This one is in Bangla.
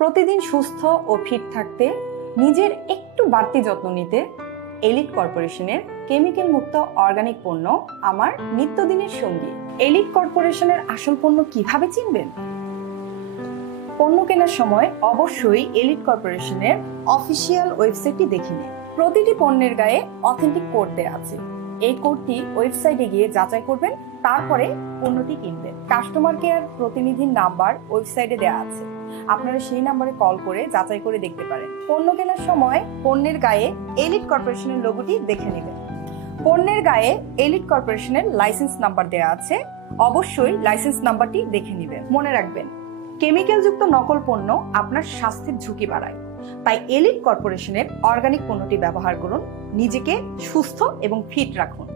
প্রতিদিন সুস্থ ও ফিট থাকতে, নিজের একটু বাড়তি যত্ন নিতে এলিট কর্পোরেশনের কেমিক্যাল মুক্ত অর্গানিক পণ্য আমার নিত্যদিনের সঙ্গী। এলিট কর্পোরেশনের আসল পণ্য কীভাবে চিনবেন? পণ্য কেনার সময় অবশ্যই এলিট কর্পোরেশনের অফিসিয়াল ওয়েবসাইটটি দেখে নিন। প্রতিটি পণ্যের গায়ে অথেন্টিক কোড দেওয়া আছে। এই কোডটি ওয়েবসাইটে গিয়ে যাচাই করবেন তারপরে পণ্যটি কিনবেন। কাস্টমার কেয়ার প্রতিনিধির নাম্বার ওয়েবসাইটে দেওয়া আছে। আপনারা সেই নাম্বারে কল করে যাচাই করে দেখতে পারেন। পণ্য কেনার সময় পণ্যের গায়ে এলিট কর্পোরেশনের লোগোটি দেখে নেবেন। পণ্যের গায়ে এলিট কর্পোরেশনের লাইসেন্স নাম্বার দেওয়া আছে। অবশ্যই লাইসেন্স নাম্বারটি দেখে নেবেন। মনে রাখবেন কেমিক্যাল যুক্ত নকল পণ্য আপনার স্বাস্থ্যের ঝুঁকি বাড়ায়। তাই এলিট কর্পোরেশনের অর্গানিক পণ্যটি ব্যবহার করুন। নিজেকে সুস্থ এবং ফিট রাখুন।